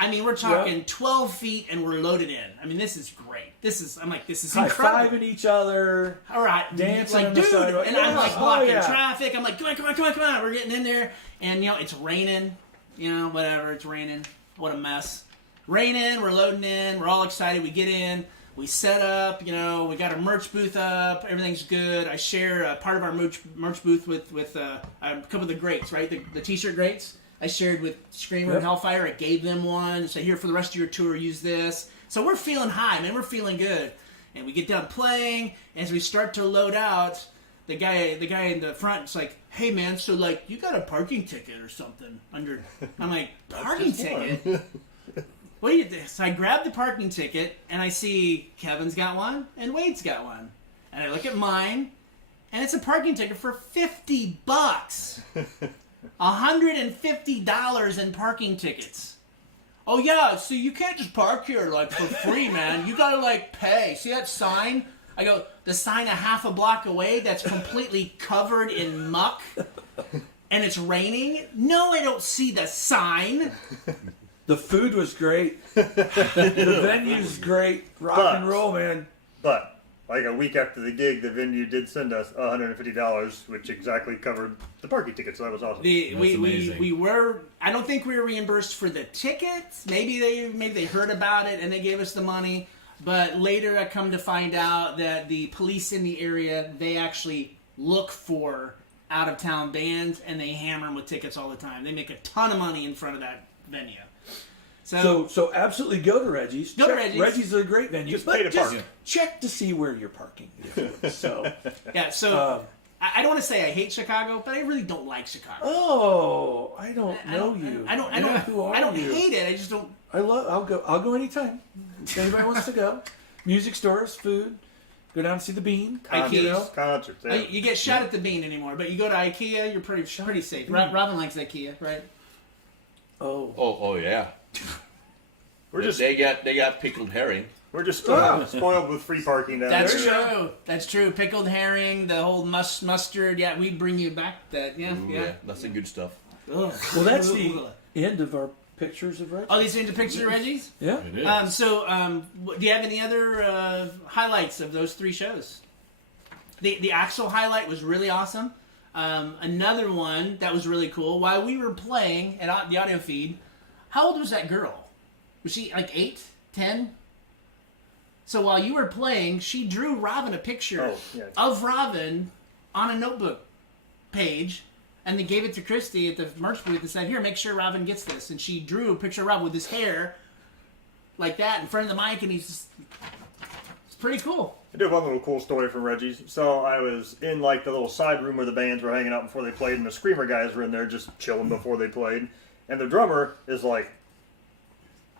I mean, we're talking 12 feet and we're loaded in. I mean, this is great. This is incredible. high-fiving each other. All right, Dancing like, on the dude, sidewalk. and I'm like Yeah, blocking yeah. traffic. I'm like, come on, we're getting in there, and it's raining, whatever, it's raining. What a mess. Raining, we're loading in, we're all excited. We get in, we set up, we got our merch booth up, everything's good. I share part of our merch booth with a couple of the greats, right? The t-shirt greats. I shared with Screamer and Hellfire. I gave them one. So here for the rest of your tour, use this. So we're feeling high, man. We're feeling good. And we get done playing. As we start to load out, the guy in the front is like, "Hey, man, so like you got a parking ticket or something under?" I'm like, "Parking ticket? What do you?" So I grab the parking ticket and I see Kevin's got one and Wade's got one, and I look at mine, and it's a parking ticket for $50. $150 in parking tickets. Oh yeah, so you can't just park here like for free, man. You gotta like pay. See that sign? I go, the sign a half a block away that's completely covered in muck and it's raining? No, I don't see the sign. The food was great. The venue's great. Rock and roll, man. But like a week after the gig, the venue did send us $150, which exactly covered the parking ticket. So that was awesome. We were. I don't think we were reimbursed for the tickets. Maybe they heard about it and they gave us the money. But later, I come to find out that the police in the area, they actually look for out of town bands and they hammer them with tickets all the time. They make a ton of money in front of that venue. So absolutely go to Reggie's. Go to Reggie's. Reggie's is a great venue. Just pay to park. Check to see where you're parking. So yeah, so I don't want to say I hate Chicago, but I really don't like Chicago. oh, I don't know you. I don't Who are I don't you? hate it. I just don't. I'll go anytime. If anybody wants to go. Music stores, food. Go down and see the Bean. IKEA. Concerts. Yeah. You get shot at the Bean anymore, but you go to IKEA, you're pretty safe. Robin likes IKEA, right? Oh, Yeah. We're just They got pickled herring. we're just spoiled with free parking down That's there. true. That's true. Pickled herring, the whole mustard. Yeah, we bring you back that. Yeah, Ooh, yeah. that's the good stuff. Ugh. well, that's the end of our pictures of Reggie. Oh, these are the pictures of Reggie's? Yeah. It is. Do you have any other highlights of those 3 shows? The actual highlight was really awesome. Another one that was really cool, while we were playing at the audio feed, how old was that girl? Was she like 8, 10? So while you were playing, she drew Robin a picture of Robin on a notebook page, and they gave it to Christy at the merch booth and said, here, make sure Robin gets this. And she drew a picture of Robin with his hair like that in front of the mic, and it's pretty cool. I did one little cool story from Reggie's. So I was in like the little side room where the bands were hanging out before they played, and the Screamer guys were in there just chilling before they played. And the drummer is like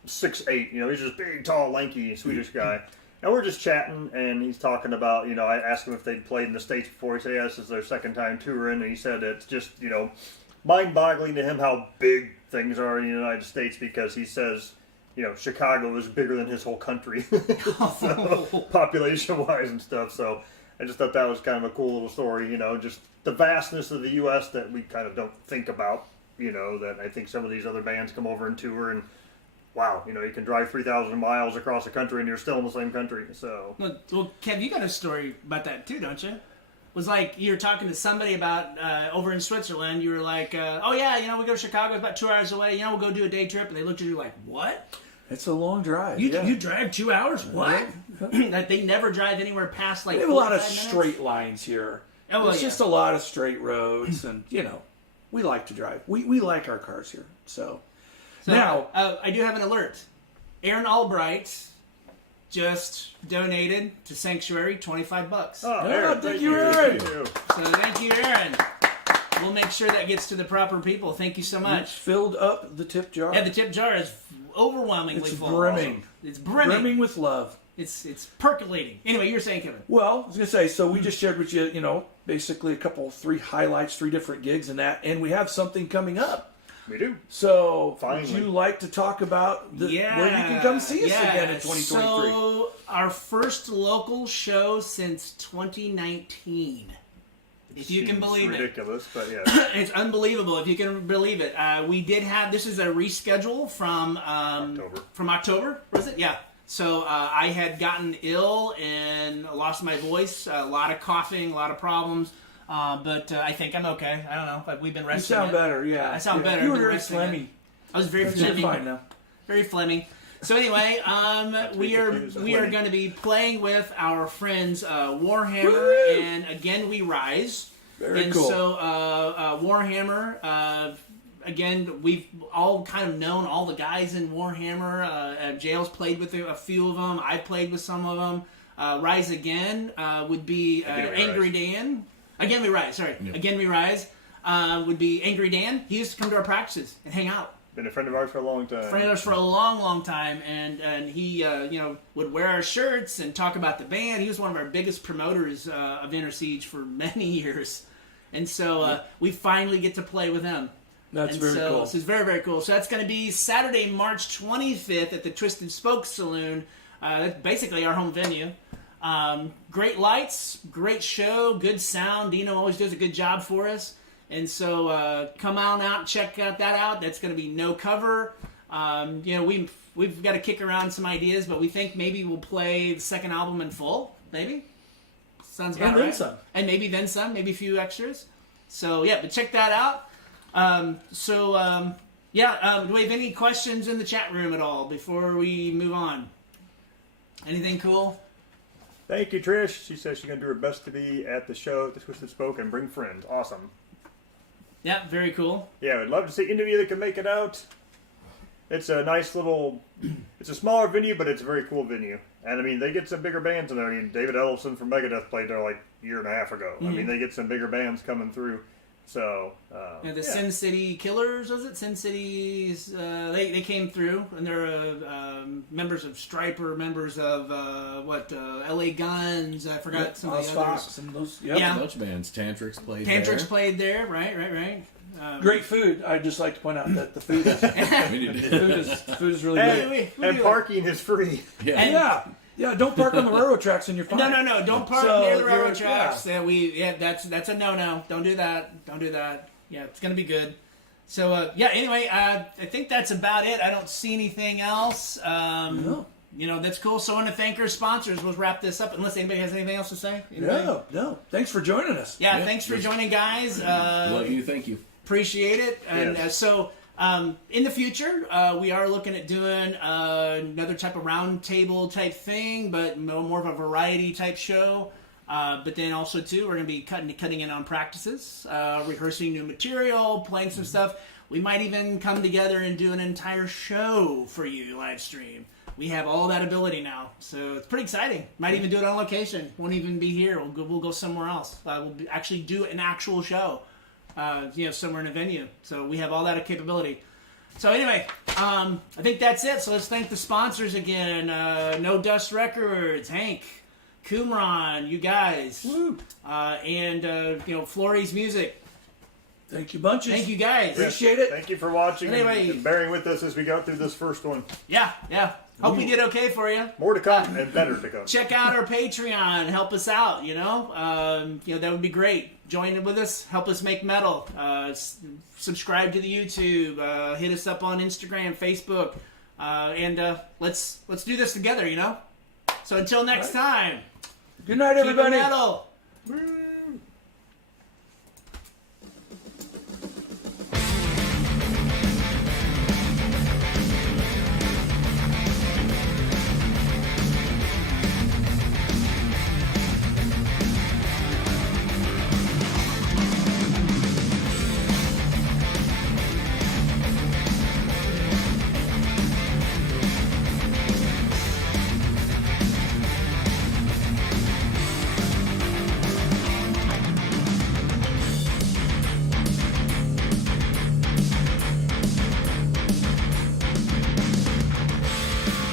6'8", you know, he's just big, tall, lanky Swedish guy. And we're just chatting, and he's talking about, you know, I asked him if they'd played in the States before. He said, yeah, this is their second time touring, and he said it's just, you know, mind-boggling to him how big things are in the United States, because he says, you know, Chicago is bigger than his whole country, so, population-wise and stuff. So I just thought that was kind of a cool little story, you know, just the vastness of the U.S. that we kind of don't think about, you know, that I think some of these other bands come over and tour, and wow, you know, you can drive 3,000 miles across the country and you're still in the same country. So, well, Kev, you got a story about that too, don't you? It was like you were talking to somebody about over in Switzerland. You were like, "Oh yeah, you know, we go to Chicago, it's about 2 hours away. You know, we'll go do a day trip." And they looked at you like, "What? It's a long drive. You drive 2 hours? What?" That they never drive anywhere past like. We have a lot of 45 minutes? straight lines here. Oh, well, it's just a lot of straight roads, and you know, we like to drive. We like our cars here. So now I do have an alert. Aaron Albright just donated to Sanctuary $25. oh, Aaron, thank you, Aaron. Thank you. So thank you, Aaron. We'll make sure that gets to the proper people. Thank you so It's much. filled up the tip jar. Yeah, the tip jar is overwhelmingly It's full. brimming. It's brimming. Brimming with love. It's percolating. Anyway, you were saying, Kevin. Well, I was going to say, so we just shared with you, you know, basically three highlights, 3 different gigs and that, and we have something coming up. We do. So, Finally. would you like to talk about where you can come see us again in 2023? So, our first local show since 2019. If you can believe it. Ridiculous, but yeah. It's unbelievable if you can believe it. We did have, this is a reschedule from October, was it? Yeah. So I had gotten ill and lost my voice, a lot of coughing, a lot of problems. But I think I'm okay. I don't know. But we've been You resting. sound better, yeah. I sound better. You I've were been very resting phlegmy. I was very But you're phlegmy. fine now. Very phlegmy. So anyway, we are going to be playing with our friends Warhammer Woo! and Again We Rise. Very and cool. so Warhammer, again, we've all kind of known all the guys in Warhammer. Jail's played with a few of them. I've played with some of them. Rise Again would be Angry Dan. Again We Rise, sorry. Yeah. Again We Rise would be Angry Dan. He used to come to our practices and hang out. Been a friend of ours for a long time. Friend of ours for a long, long time, and he, would wear our shirts and talk about the band. He was one of our biggest promoters of Innersiege for many years, and so we finally get to play with him. That's and very so, cool. So it's very, very cool. So that's going to be Saturday, March 25th at the Twisted Spoke Saloon. That's basically our home venue. Great lights, great show, good sound. Dino always does a good job for us. And so come on out and check that out. That's going to be no cover. We've got to kick around some ideas, but we think maybe we'll play the second album in full. Maybe sounds about And right. then some. And maybe then some. Maybe a few extras. So yeah, but check that out. Do we have any questions in the chat room at all before we move on? Anything cool? Thank you, Trish. She says she's going to do her best to be at the show at the Twisted Spoke and bring friends. Awesome. Yeah, very cool. Yeah, we'd love to see any of you that can make it out. It's a nice little... It's a smaller venue, but it's a very cool venue. And, I mean, they get some bigger bands in there. I mean, David Ellison from Megadeth played there like a year and a half ago. I mean, they get some bigger bands coming through. So, Sin City Killers, was it? Sin City's, they came through, and they're members of Striper, members of, LA Guns, I forgot some of the others. Fox and those, Yeah. A bunch of bands. Tantrix played Tantrix there. played there, right. Great food. I'd just like to point out that the food is, the food is really good. and parking is free. Yeah. Yeah, don't park on the railroad tracks and you're fine. No, don't park So, near the railroad you're- tracks. That's a no. Don't do that. Yeah, it's gonna be good. So anyway, I think that's about it. I don't see anything else. No. that's cool. So I want to thank our sponsors. We'll wrap this up unless anybody has anything else to say. Anybody? No. Thanks for joining us. Yeah, thanks for joining, guys. Love you. Thank you. Appreciate it. And Yes. In the future, we are looking at doing another type of round table type thing, but more of a variety type show. But then also, too, we're going to be cutting in on practices, rehearsing new material, playing some stuff. We might even come together and do an entire show for you live stream. We have all that ability now, so it's pretty exciting. Might even do it on location. Won't even be here. We'll go somewhere else. Actually do an actual show, somewhere in a venue. So we have all that capability. So anyway, I think that's it. So let's thank the sponsors again. No Dust Records, Hank, Qumran, you guys, and Flory's Music. Thank you, bunches. Thank you, guys. Appreciate it. Thank you for watching Anyway. and bearing with us as we go through this first one. Yeah. Hope we did okay for you. More to come and better to come. Check out our Patreon. Help us out. That would be great. Join in with us. Help us make metal. Subscribe to the YouTube. Hit us up on Instagram, Facebook, and let's do this together. So until next time. Good night, Keep it everybody. metal.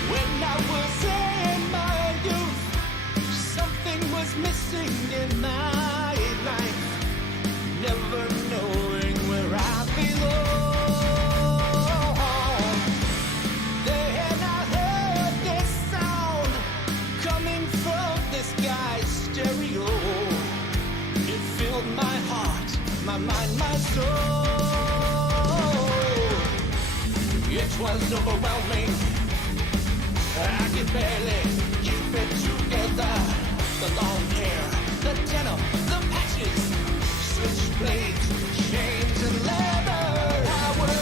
When I was in my youth, something was missing in my life. Never knowing where I belong. Then I heard this sound coming from this guy's stereo. It filled my heart, my mind, my soul. It was overwhelming. I could barely keep it together. The long hair, the denim, the patches, switchblades, chains and leather. Power,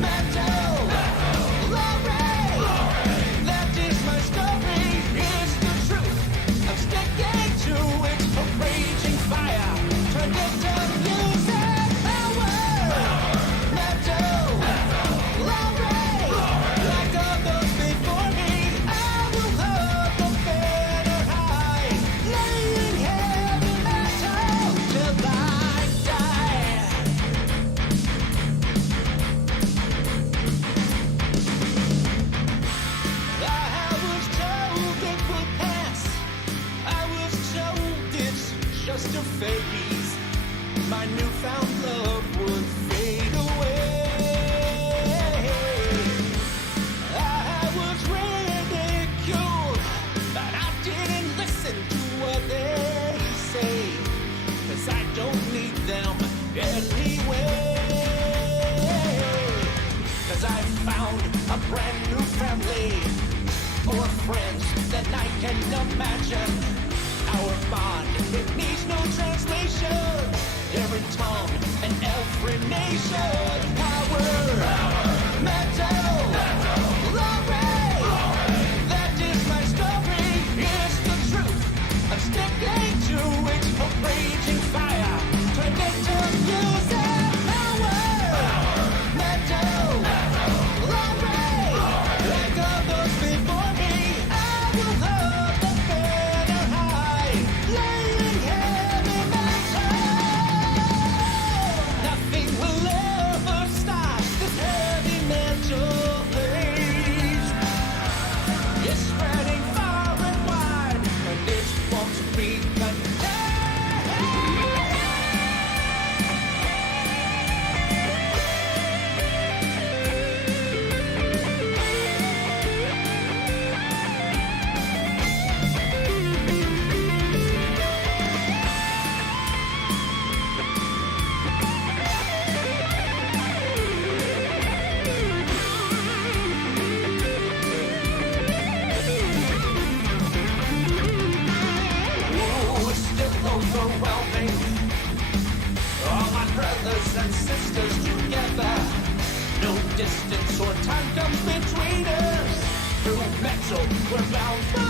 metal, glory. That is my story. It's the truth. I'm sticking to it. A raging fire turned into music. Power, metal, glory. Like all those before me, I will hold the banner high, laying heavy metal till I die. I was told it would pass. I was told it's just a phase. My newfound love would fade away. I was ridiculed, but I didn't listen to what they say, 'cause I don't need them anyway. 'Cause I found a brand new family, more friends than I can imagine. Our bond, it needs no translation. Every tongue and every nation. Power, metal, glory. That is my story. It's the truth. I'm sticking to it. A raging fire turned into music. Power, metal, glory. Like all those before me, I will hold the banner high, laying heavy metal. Nothing will ever stop So we're bound for